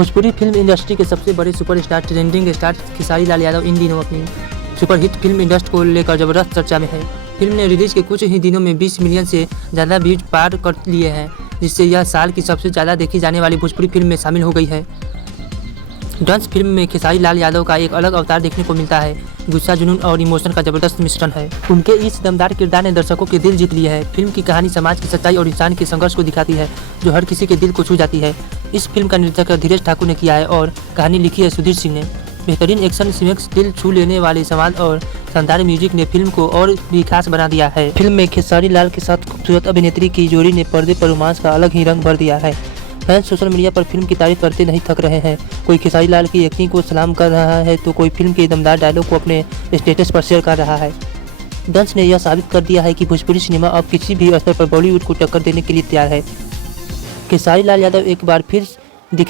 Bhojpuri film industry के सबसे बड़े superstar trending star Khesari Lal Yadav इन दिनों अपनी सुपरहिट फिल्म इंडस्ट्री को लेकर जबरदस्त चर्चा में है। फिल्म ने रिलीज के कुछ ही दिनों में 20 मिलियन से ज़्यादा व्यूज पार कर लिए हैं, जिससे यह साल की सबसे ज़्यादा देखी जाने वाली भोजपुरी फिल्म में शामिल हो गई है। डंस फिल्म में खेसारी लाल यादव का एक अलग अवतार देखने को मिलता है। गुस्सा, जुनून और इमोशन का जबरदस्त मिश्रण है। उनके इस दमदार किरदार ने दर्शकों के दिल जीत लिया है। फिल्म की कहानी समाज की सच्चाई और इंसान के संघर्ष को दिखाती है, जो हर किसी के दिल को छू जाती है। इस फिल्म का निर्देशन धीरज ठाकुर ने किया है और कहानी लिखी है सुधीर सिंह ने। बेहतरीन एक्शन सीक्वेंस, दिल छू लेने वाले संवाद और शानदार म्यूजिक ने फिल्म को और भी खास बना दिया है। फिल्म में खेसारी लाल के साथ खूबसूरत अभिनेत्री की जोड़ी ने पर्दे पर रोमांस का अलग ही रंग भर दिया है। फैंस सोशल मीडिया पर फिल्म की तारीफ करते नहीं थक रहे हैं। कोई खेसारी लाल की एक्टिंग को सलाम कर रहा है तो कोई फिल्म के दमदार डायलॉग को अपने स्टेटस पर शेयर कर रहा है। डंस ने यह साबित कर दिया है कि भोजपुरी सिनेमा अब किसी भी स्तर पर बॉलीवुड को टक्कर देने के लिए तैयार है। खेसारी लाल यादव एक बार फिर दिखा